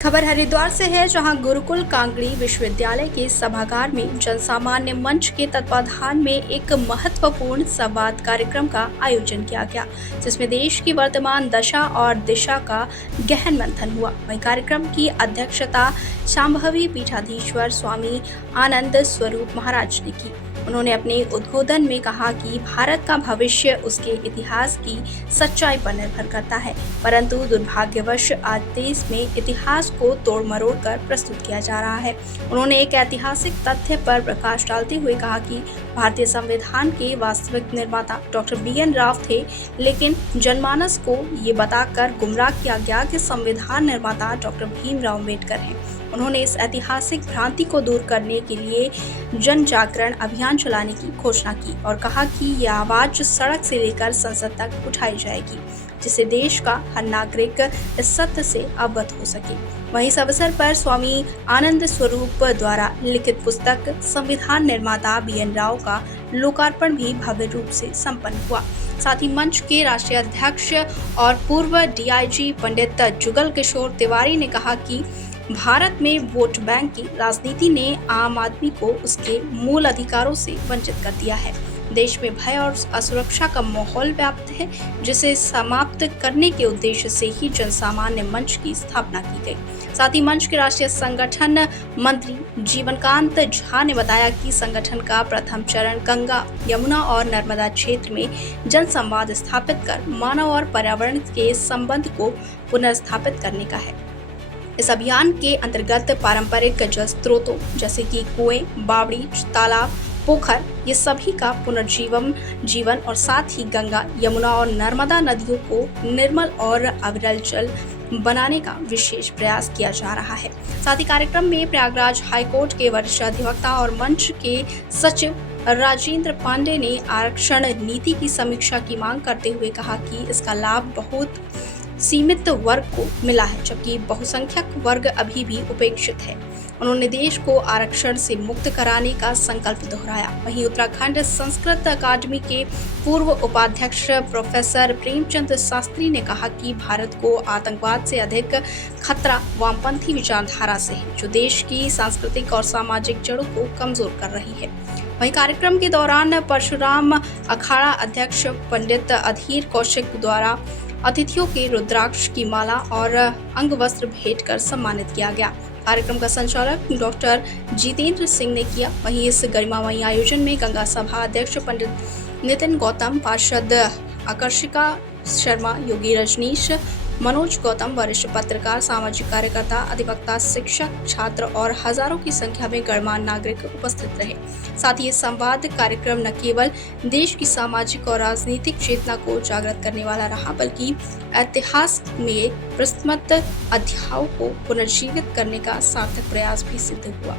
खबर हरिद्वार से है, जहां गुरुकुल कांगड़ी विश्वविद्यालय के सभागार में जनसामान्य मंच के तत्वाधान में एक महत्वपूर्ण संवाद कार्यक्रम का आयोजन किया गया, जिसमें देश की वर्तमान दशा और दिशा का गहन मंथन हुआ। वहीं कार्यक्रम की अध्यक्षता शांभवी पीठाधीश्वर स्वामी आनंद स्वरूप महाराज ने की। उन्होंने अपने उद्बोधन में कहा कि भारत का भविष्य उसके इतिहास की सच्चाई पर निर्भर करता है, परंतु दुर्भाग्यवश आज देश में इतिहास को तोड़ मरोड़ कर प्रस्तुत किया जा रहा है। उन्होंने एक ऐतिहासिक तथ्य पर प्रकाश डालते हुए कहा कि भारतीय संविधान के वास्तविक निर्माता डॉक्टर बी.एन. राव थे, लेकिन जनमानस को ये बताकर गुमराह किया गया कि संविधान निर्माता डॉक्टर भीमराव अम्बेडकर हैं। उन्होंने इस ऐतिहासिक भ्रांति को दूर करने के लिए जन जागरण अभियान चलाने की घोषणा की और कहा कि यह आवाज सड़क से लेकर संसद तक उठाई जाएगी, जिससे देश का हर नागरिक इस सत्य से अवगत हो सके। वहीं इस अवसर पर स्वामी आनंद स्वरूप द्वारा लिखित पुस्तक संविधान निर्माता बी.एन. राव का लोकार्पण भी भव्य रूप से संपन्न हुआ। साथ ही मंच के राष्ट्रीय अध्यक्ष और पूर्व डीआईजी पंडित जुगल किशोर तिवारी ने कहा कि भारत में वोट बैंक की राजनीति ने आम आदमी को उसके मूल अधिकारों से वंचित कर दिया है। देश में भय और असुरक्षा का माहौल व्याप्त है, जिसे समाप्त करने के उद्देश्य से ही जनसामान्य मंच की स्थापना की गई। साथ ही मंच के राष्ट्रीय संगठन मंत्री जीवनकांत झा ने बताया कि संगठन का प्रथम चरण गंगा, यमुना और नर्मदा क्षेत्र में जनसंवाद स्थापित कर मानव और पर्यावरण के संबंध को पुनर्स्थापित करने का है। इस अभियान के अंतर्गत पारंपरिक जल स्रोतों जैसे कि कुएं, बावड़ी, तालाब, पोखर, ये सभी का पुनर्जीवन और साथ ही गंगा, यमुना और नर्मदा नदियों को निर्मल और अविरल जल बनाने का विशेष प्रयास किया जा रहा है। साथ ही कार्यक्रम में प्रयागराज हाईकोर्ट के वरिष्ठ अधिवक्ता और मंच के सचिव राजेंद्र पांडे ने आरक्षण नीति की समीक्षा की मांग करते हुए कहा कि इसका लाभ बहुत सीमित वर्ग को मिला है, जबकि बहुसंख्यक वर्ग अभी भी उपेक्षित है। उन्होंने देश को आरक्षण से मुक्त कराने का संकल्प दोहराया। वहीं उत्तराखंड संस्कृत अकादमी के पूर्व उपाध्यक्ष प्रोफेसर प्रेमचंद शास्त्री ने कहा कि भारत को आतंकवाद से अधिक खतरा वामपंथी विचारधारा से है, जो देश की सांस्कृतिक और सामाजिक जड़ों को कमजोर कर रही है। वहीं कार्यक्रम के दौरान परशुराम अखाड़ा अध्यक्ष पंडित अधीर कौशिक द्वारा अतिथियों के रुद्राक्ष की माला और अंग वस्त्र भेंट कर सम्मानित किया गया। कार्यक्रम का संचालक डॉक्टर जितेंद्र सिंह ने किया। वहीं इस गरिमामयी आयोजन में गंगा सभा अध्यक्ष पंडित नितिन गौतम, पार्षद आकर्षिका शर्मा, योगी रजनीश, मनोज गौतम, वरिष्ठ पत्रकार, सामाजिक कार्यकर्ता, अधिवक्ता, शिक्षक, छात्र और हजारों की संख्या में गणमान्य नागरिक उपस्थित रहे। साथ ही ये संवाद कार्यक्रम न केवल देश की सामाजिक और राजनीतिक चेतना को जागृत करने वाला रहा, बल्कि इतिहास में प्रस्तावित अध्यायों को पुनर्जीवित करने का सार्थक प्रयास भी सिद्ध हुआ।